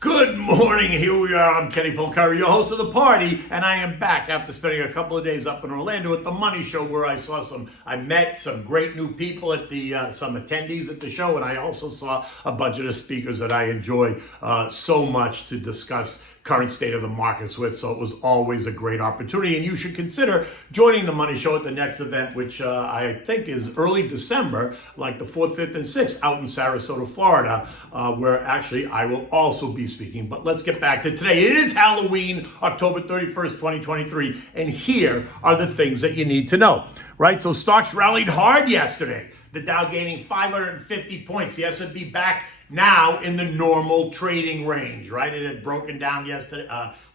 Good morning, here we are. I'm Kenny Polcari, your host of the party, and I am back after spending a couple of days up in Orlando at the Money Show, where I met some great new people at some attendees at the show, and I also saw a bunch of the speakers that I enjoy so much to discuss current state of the markets with. So it was always a great opportunity, and you should consider joining the Money Show at the next event, which I think is early December, like the 4th, 5th, and 6th out in Sarasota, Florida, where actually I will also be speaking. But let's get back to today. It is Halloween, October 31st, 2023, and here are the things that you need to know, right? So stocks rallied hard yesterday. The Dow gaining 550 points. The S&P back now in the normal trading range, right? It had broken down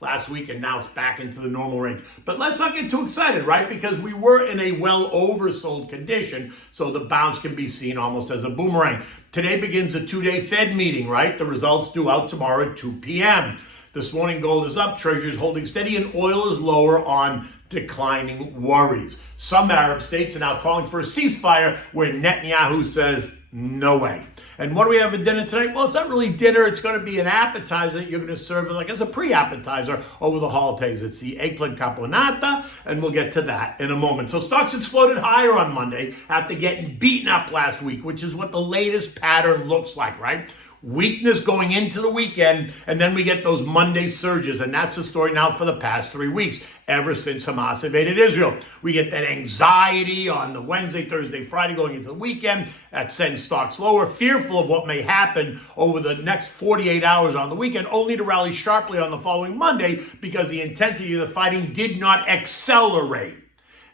last week, and now it's back into the normal range. But let's not get too excited, right? Because we were in a well oversold condition, so the bounce can be seen almost as a boomerang. Today begins a two-day Fed meeting, right? The results due out tomorrow at 2 p.m. This morning, gold is up, Treasury is holding steady, and oil is lower on declining worries. Some Arab states are now calling for a ceasefire, where Netanyahu says, no way. And what do we have for dinner tonight? Well, it's not really dinner. It's going to be an appetizer that you're going to serve as a pre-appetizer over the holidays. It's the Eggplant Caponata, and we'll get to that in a moment. So stocks exploded higher on Monday after getting beaten up last week, which is what the latest pattern looks like, right? Weakness going into the weekend, and then we get those Monday surges, and that's the story now for the past 3 weeks, ever since Hamas invaded Israel. We get that anxiety on the Wednesday, Thursday, Friday going into the weekend. That sends stocks lower, fearful of what may happen over the next 48 hours on the weekend, only to rally sharply on the following Monday because the intensity of the fighting did not accelerate.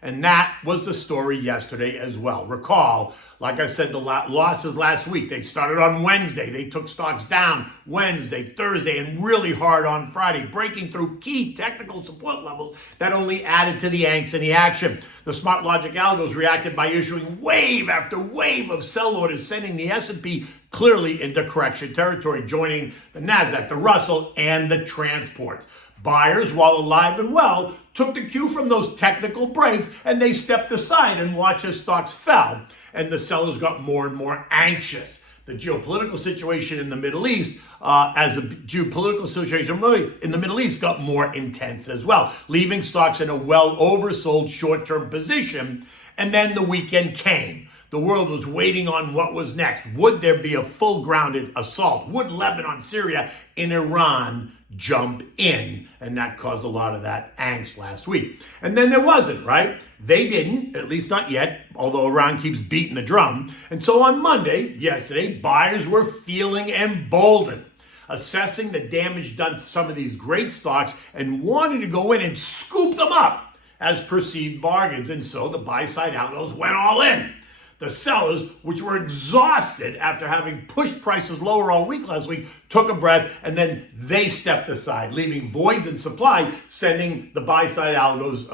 And that was the story yesterday as well. Recall, like I said, the losses last week, they started on Wednesday. They took stocks down Wednesday, Thursday, and really hard on Friday, breaking through key technical support levels that only added to the angst and the action. The smart logic algos reacted by issuing wave after wave of sell orders, sending the S&P clearly into correction territory, joining the NASDAQ, the Russell, and the transports. Buyers, while alive and well, took the cue from those technical breaks, and they stepped aside and watched as stocks fell, and the sellers got more and more anxious. The geopolitical situation in the Middle East, got more intense as well, leaving stocks in a well oversold short-term position. And then the weekend came. The world was waiting on what was next. Would there be a full-grounded assault? Would Lebanon, Syria, and Iran jump in? And that caused a lot of that angst last week. And then there wasn't, right? They didn't, at least not yet, although Iran keeps beating the drum. And so on Monday, yesterday, buyers were feeling emboldened, assessing the damage done to some of these great stocks and wanting to go in and scoop them up as perceived bargains. And so the buy-side algos went all in. The sellers, which were exhausted after having pushed prices lower all week last week, took a breath, and then they stepped aside, leaving voids in supply, sending the buy-side algos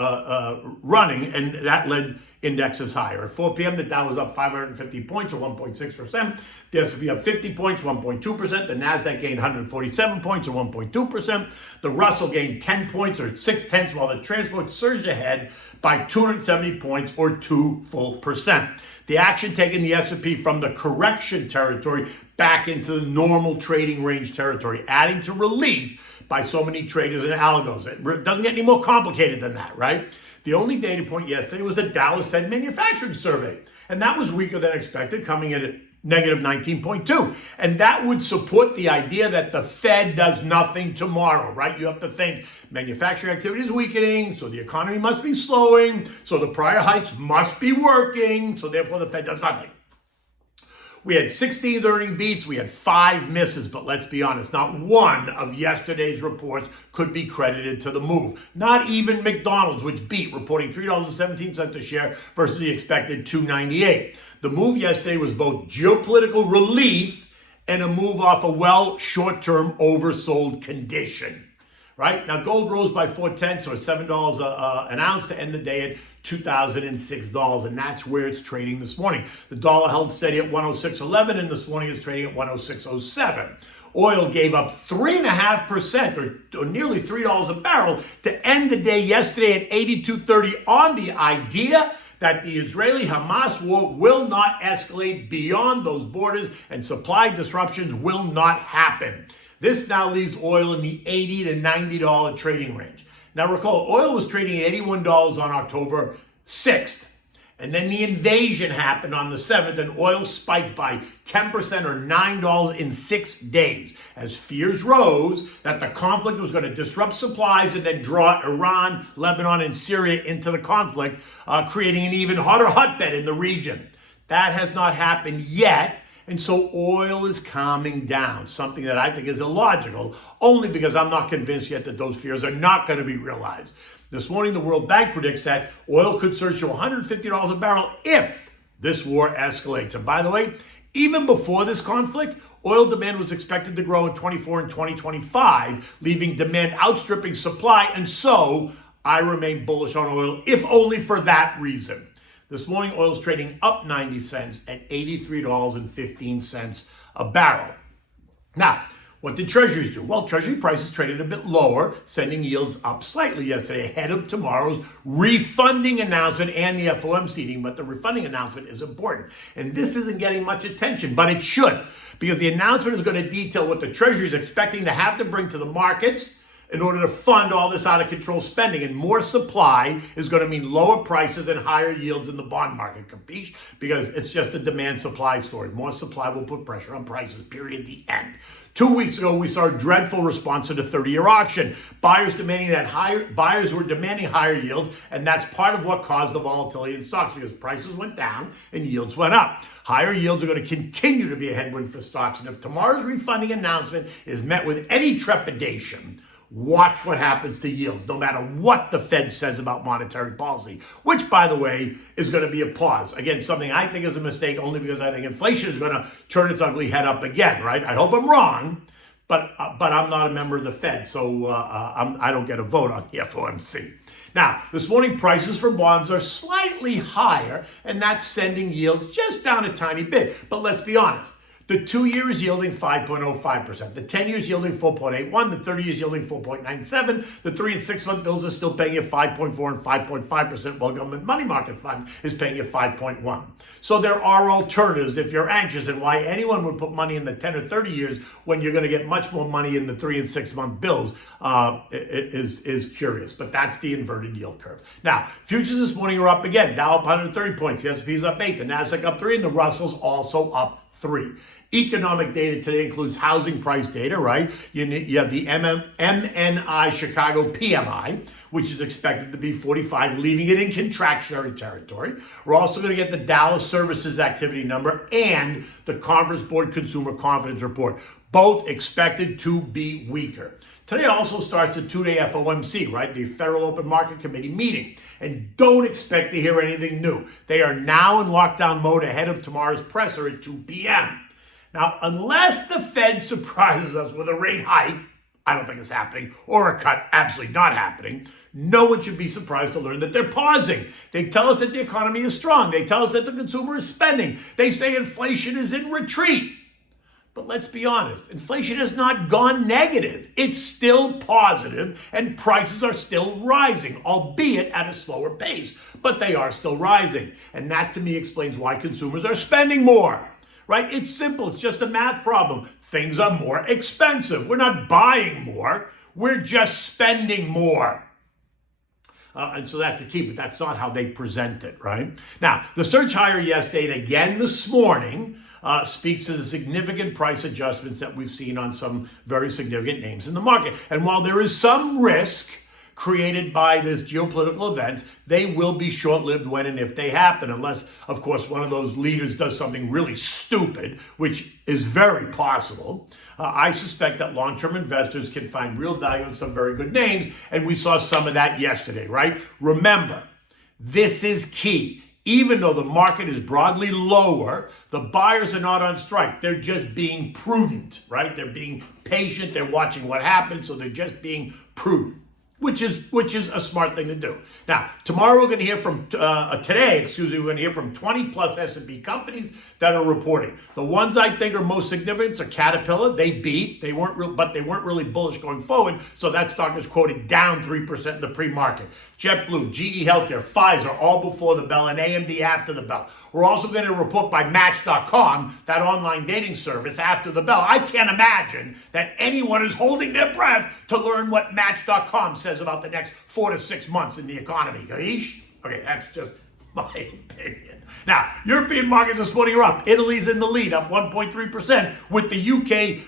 running, and that led indexes higher. At 4 p.m., the Dow was up 550 points, or 1.6%. The S&P up 50 points, 1.2%. The NASDAQ gained 147 points, or 1.2%. The Russell gained 10 points, or 0.6, while the transport surged ahead by 270 points, or 2 full percent. The action taking the S&P from the correction territory back into the normal trading range territory, adding to relief by so many traders and algos. It doesn't get any more complicated than that, right? The only data point yesterday was the Dallas Fed manufacturing survey, and that was weaker than expected, coming in at negative 19.2. And that would support the idea that the Fed does nothing tomorrow, right? You have to think manufacturing activity is weakening, so the economy must be slowing, so the prior hikes must be working, so therefore the Fed does nothing. We had 16 earning beats, we had 5 misses, but let's be honest, not one of yesterday's reports could be credited to the move. Not even McDonald's, which beat, reporting $3.17 a share versus the expected $2.98. The move yesterday was both geopolitical relief and a move off a short-term oversold condition. Right? Now, gold rose by 0.4 or $7 an ounce to end the day at $2,006, and that's where it's trading this morning. The dollar held steady at 106.11, and this morning it's trading at 106.07. Oil gave up 3.5%, or nearly $3 a barrel, to end the day yesterday at 82.30 on the idea that the Israeli-Hamas war will not escalate beyond those borders and supply disruptions will not happen. This now leaves oil in the $80 to $90 trading range. Now recall, oil was trading at $81 on October 6th. And then the invasion happened on the 7th, and oil spiked by 10% or $9 in 6 days as fears rose that the conflict was going to disrupt supplies and then draw Iran, Lebanon, and Syria into the conflict, creating an even hotter hotbed in the region. That has not happened yet, and so oil is calming down, something that I think is illogical, only because I'm not convinced yet that those fears are not going to be realized. This morning, the World Bank predicts that oil could surge to $150 a barrel if this war escalates. And by the way, even before this conflict, oil demand was expected to grow in 24 and 2025, leaving demand outstripping supply. And so I remain bullish on oil, if only for that reason. This morning, oil is trading up 90 cents at $83.15 a barrel. Now, what did treasuries do? Well, treasury prices traded a bit lower, sending yields up slightly yesterday ahead of tomorrow's refunding announcement and the FOMC meeting. But the refunding announcement is important. And this isn't getting much attention, but it should, because the announcement is going to detail what the treasury is expecting to have to bring to the markets in order to fund all this out of control spending. And more supply is going to mean lower prices and higher yields in the bond market, capiche? Because it's just a demand supply story. More supply will put pressure on prices, period, the end. 2 weeks ago, we saw a dreadful response to the 30-year auction. Buyers were demanding higher yields, and that's part of what caused the volatility in stocks, because prices went down and yields went up. Higher yields are going to continue to be a headwind for stocks, and if tomorrow's refunding announcement is met with any trepidation, watch what happens to yields, no matter what the Fed says about monetary policy, which, by the way, is going to be a pause. Again, something I think is a mistake only because I think inflation is going to turn its ugly head up again, right? I hope I'm wrong, but I'm not a member of the Fed, so I don't get a vote on the FOMC. Now, this morning, prices for bonds are slightly higher, and that's sending yields just down a tiny bit. But let's be honest. The 2-year is yielding 5.05%. The 10-year is yielding 4.81%. The 30-year is yielding 4.97%. The 3 and 6-month bills are still paying at 5.4% and 5.5%, while government money market fund is paying at 5.1%. So there are alternatives if you're anxious, and why anyone would put money in the 10 or 30 years when you're going to get much more money in the 3 and 6-month bills is curious. But that's the inverted yield curve. Now, futures this morning are up again. Dow up 130 points. The S&P is up 8. The Nasdaq up 3, and the Russell's also up 3. Economic data today includes housing price data, right? You have the MNI Chicago PMI, which is expected to be 45, leaving it in contractionary territory. We're also going to get the Dallas Services Activity Number and the Conference Board Consumer Confidence Report, both expected to be weaker. Today also starts the 2-day FOMC, right? The Federal Open Market Committee meeting. And don't expect to hear anything new. They are now in lockdown mode ahead of tomorrow's presser at 2 p.m. Now, unless the Fed surprises us with a rate hike, I don't think it's happening, or a cut, absolutely not happening, no one should be surprised to learn that they're pausing. They tell us that the economy is strong. They tell us that the consumer is spending. They say inflation is in retreat. But let's be honest, inflation has not gone negative. It's still positive, and prices are still rising, albeit at a slower pace. But they are still rising. And that, to me, explains why consumers are spending more. Right? It's simple. It's just a math problem. Things are more expensive. We're not buying more. We're just spending more. And so that's the key, but that's not how they present it, right? Now, the surge higher yesterday and again this morning speaks to the significant price adjustments that we've seen on some very significant names in the market. And while there is some risk created by this geopolitical events, they will be short-lived when and if they happen, unless, of course, one of those leaders does something really stupid, which is very possible. I suspect that long-term investors can find real value in some very good names, and we saw some of that yesterday, right? Remember, this is key. Even though the market is broadly lower, the buyers are not on strike. They're just being prudent, right? They're being patient. They're watching what happens, so they're just being prudent. which is a smart thing to do. Now, tomorrow we're going to hear from, today, we're going to hear from 20 plus S&P companies that are reporting. The ones I think are most significant are Caterpillar. They beat, but they weren't really bullish going forward. So that stock is quoted down 3% in the pre-market. JetBlue, GE Healthcare, Pfizer, all before the bell, and AMD after the bell. We're also going to report by Match.com, that online dating service, after the bell. I can't imagine that anyone is holding their breath to learn what Match.com says about the next 4 to 6 months in the economy. Ḥǒǐsh? Okay, that's just my opinion. Now, European markets this morning are up. Italy's in the lead, up 1.3%, with the UK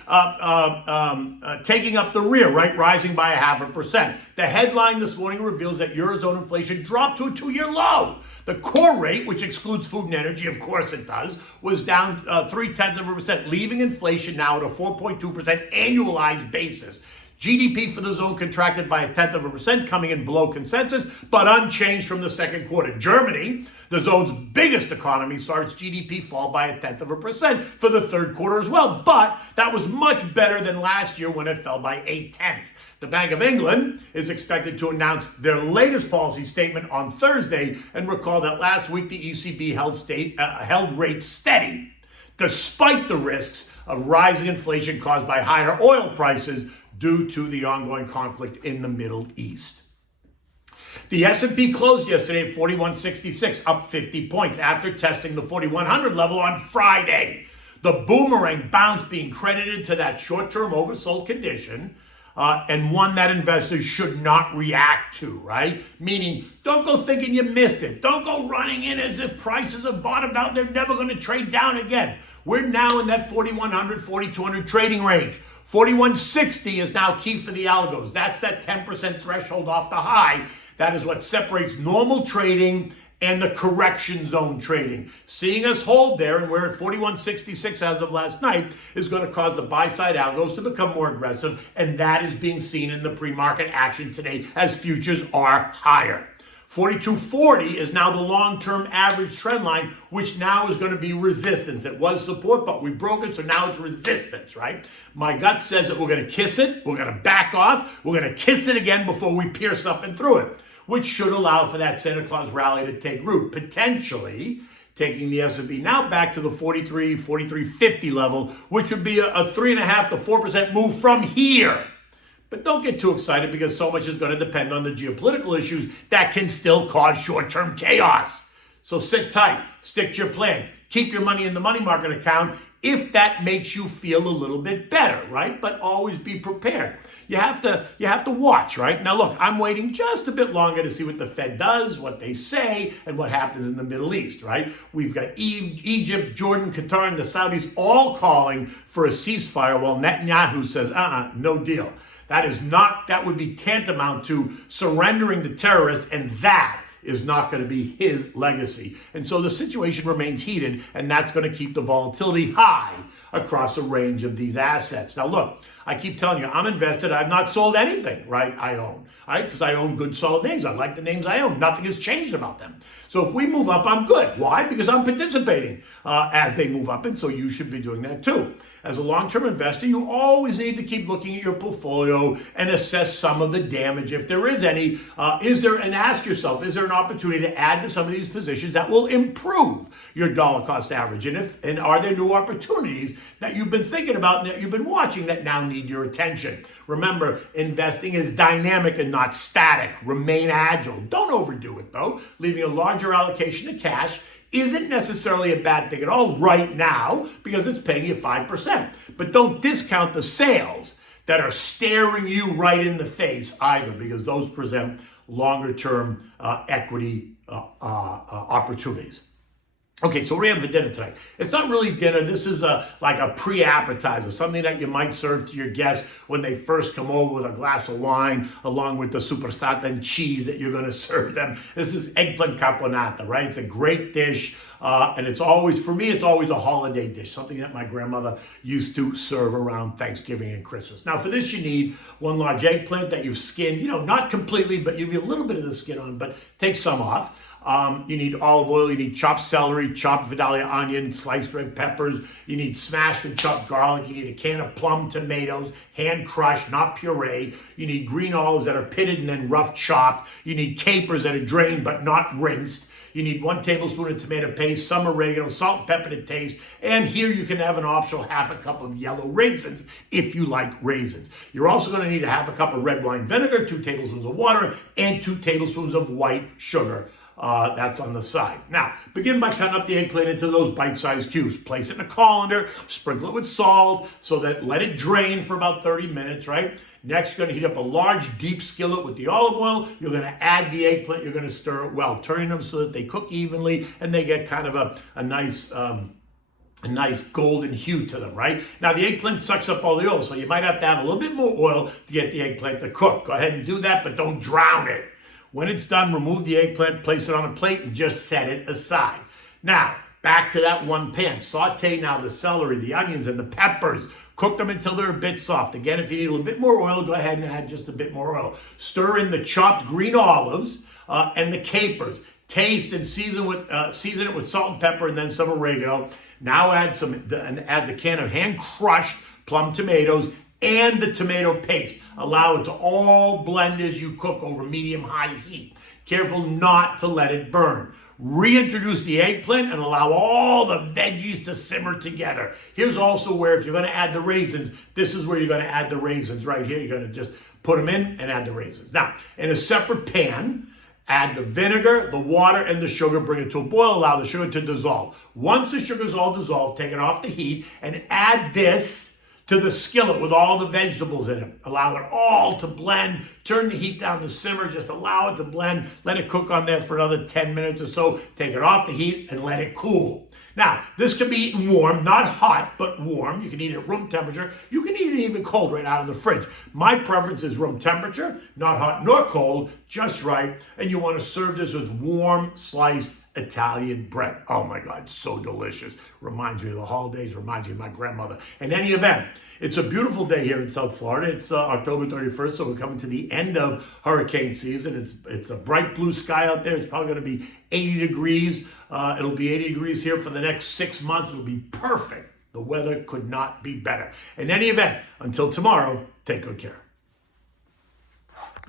taking up the rear, right, rising by 0.5%. The headline this morning reveals that Eurozone inflation dropped to a 2-year low. The core rate, which excludes food and energy, of course it does, was down 0.3%, leaving inflation now at a 4.2% annualized basis. GDP for the zone contracted by 0.1%, coming in below consensus, but unchanged from the second quarter. Germany, the zone's biggest economy, saw its GDP fall by 0.1% for the third quarter as well, but that was much better than last year when it fell by 0.8. The Bank of England is expected to announce their latest policy statement on Thursday, and recall that last week the ECB held rates steady, despite the risks of rising inflation caused by higher oil prices due to the ongoing conflict in the Middle East. The S&P closed yesterday at 4166, up 50 points after testing the 4100 level on Friday. The boomerang bounce being credited to that short-term oversold condition, and one that investors should not react to, right? Meaning, don't go thinking you missed it. Don't go running in as if prices have bottomed out and they're never going to trade down again. We're now in that 4100, 4200 trading range. 4160 is now key for the algos. That's that 10% threshold off the high. That is what separates normal trading and the correction zone trading. Seeing us hold there, and we're at 4166 as of last night, is going to cause the buy-side algos to become more aggressive, and that is being seen in the pre-market action today as futures are higher. 4240 is now the long-term average trend line, which now is going to be resistance. It was support, but we broke it, so now it's resistance, right? My gut says that we're going to kiss it, we're going to back off, we're going to kiss it again before we pierce up and through it, which should allow for that Santa Claus rally to take root, potentially taking the S&P now back to the 4350 level, which would be a 3.5 to 4% move from here. But don't get too excited, because so much is going to depend on the geopolitical issues that can still cause short-term chaos. So sit tight, stick to your plan, keep your money in the money market account if that makes you feel a little bit better, right? But always be prepared. You have to watch, right? Now look, I'm waiting just a bit longer to see what the Fed does, what they say, and what happens in the Middle East, right? We've got Egypt, Jordan, Qatar, and the Saudis all calling for a ceasefire, while Netanyahu says, no deal. That would be tantamount to surrendering to terrorists, and that is not going to be his legacy. And so the situation remains heated, and that's going to keep the volatility high across a range of these assets. Now look, I keep telling you, I'm invested. I've not sold anything, right? I own, right? Because I own good, solid names. I like the names I own. Nothing has changed about them. So if we move up, I'm good. Why? Because I'm participating as they move up, and so you should be doing that too. As a long-term investor, you always need to keep looking at your portfolio and assess some of the damage, if there is any. And ask yourself, is there an opportunity to add to some of these positions that will improve your dollar cost average? And are there new opportunities that you've been thinking about and that you've been watching that now need your attention? Remember, investing is dynamic and not static. Remain agile. Don't overdo it, though. Leaving a larger allocation to cash isn't necessarily a bad thing at all right now, because it's paying you 5%. But don't discount the sales that are staring you right in the face either, because those present longer-term equity opportunities. Okay, so we're having for dinner tonight. It's not really dinner. This is like a pre-appetizer, something that you might serve to your guests when they first come over with a glass of wine, along with the supersata and cheese that you're going to serve them. This is Eggplant Caponata, right? It's a great dish, and it's always, for me, it's always a holiday dish, something that my grandmother used to serve around Thanksgiving and Christmas. Now, for this, you need one large eggplant that you've skinned, not completely, but you have a little bit of the skin on, but take some off. You need olive oil, you need chopped celery, chopped Vidalia onion, sliced red peppers, you need smashed and chopped garlic, you need a can of plum tomatoes, hand crushed, not puree. You need green olives that are pitted and then rough chopped. You need capers that are drained but not rinsed. You need 1 tablespoon of tomato paste, some oregano, salt and pepper to taste, and here you can have an optional half a cup of yellow raisins if you like raisins. You're also going to need a half a cup of red wine vinegar, 2 tablespoons of water, and 2 tablespoons of white sugar. That's on the side. Now, begin by cutting up the eggplant into those bite-sized cubes. Place it in a colander, sprinkle it with salt, so that let it drain for about 30 minutes, right? Next, you're going to heat up a large, deep skillet with the olive oil. You're going to add the eggplant. You're going to stir it well, turning them so that they cook evenly and they get kind of a nice golden hue to them, right? Now, the eggplant sucks up all the oil, so you might have to add a little bit more oil to get the eggplant to cook. Go ahead and do that, but don't drown it. When it's done, remove the eggplant, place it on a plate, and just set it aside. Now, back to that one pan. Saute now the celery, the onions, and the peppers. Cook them until they're a bit soft. Again, if you need a little bit more oil, go ahead and add just a bit more oil. Stir in the chopped green olives and the capers. Taste and season it with salt and pepper and then some oregano. Now add the can of hand-crushed plum tomatoes and the tomato paste. Allow it to all blend as you cook over medium-high heat. Careful not to let it burn. Reintroduce the eggplant and allow all the veggies to simmer together. Here's also where, if you're going to add the raisins, this is where you're going to add the raisins right here. You're going to just put them in and add the raisins. Now, in a separate pan, add the vinegar, the water, and the sugar. Bring it to a boil. Allow the sugar to dissolve. Once the sugar's all dissolved, take it off the heat and add this to the skillet with all the vegetables in it. Allow it all to blend. Turn the heat down to simmer. Just allow it to blend. Let it cook on there for another 10 minutes or so. Take it off the heat and let it cool. Now, this can be eaten warm, not hot, but warm. You can eat it at room temperature. You can eat it even cold right out of the fridge. My preference is room temperature, not hot nor cold, just right. And you want to serve this with warm, sliced Italian bread. Oh my God, so delicious. Reminds me of the holidays, reminds me of my grandmother. In any event, it's a beautiful day here in South Florida. It's October 31st, so we're coming to the end of hurricane season. It's a bright blue sky out there. It's probably going to be 80 degrees. It'll be 80 degrees here for the next 6 months. It'll be perfect. The weather could not be better. In any event, until tomorrow, take good care.